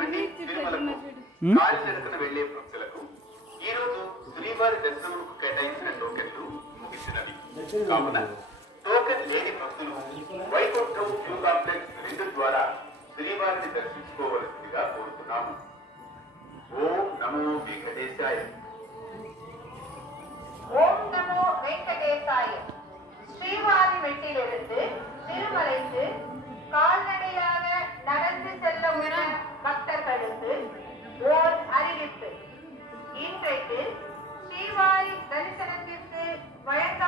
నుండి తిరుమలకు కాలినడకన వెళ్లే భక్తులకు ఈ రోజు శ్రీవారి దర్శనముకు కేటాయించిన టోకెన్లు ముగిసినవి కావున టోకెన్ లేని భక్తులు వైకుంఠం క్యూ కాంప్లెక్స్ 2 ద్వారా శ్రీవారిని దర్శించుకోవలసిందిగా కోరుతున్నాము. ఓం నమో వెంకటేశాయ. ஓம் நமோ வெங்கடேசாய. ஸ்ரீவாரி மெட்டிலிருந்து திருமலைக்கு கால்நடையாக நடந்து செல்ல உள்ள பக்தர்களுக்கு ஓர் அறிவிப்பு. இன்றைக்கு ஸ்ரீவாரி தரிசனத்திற்கு வழங்க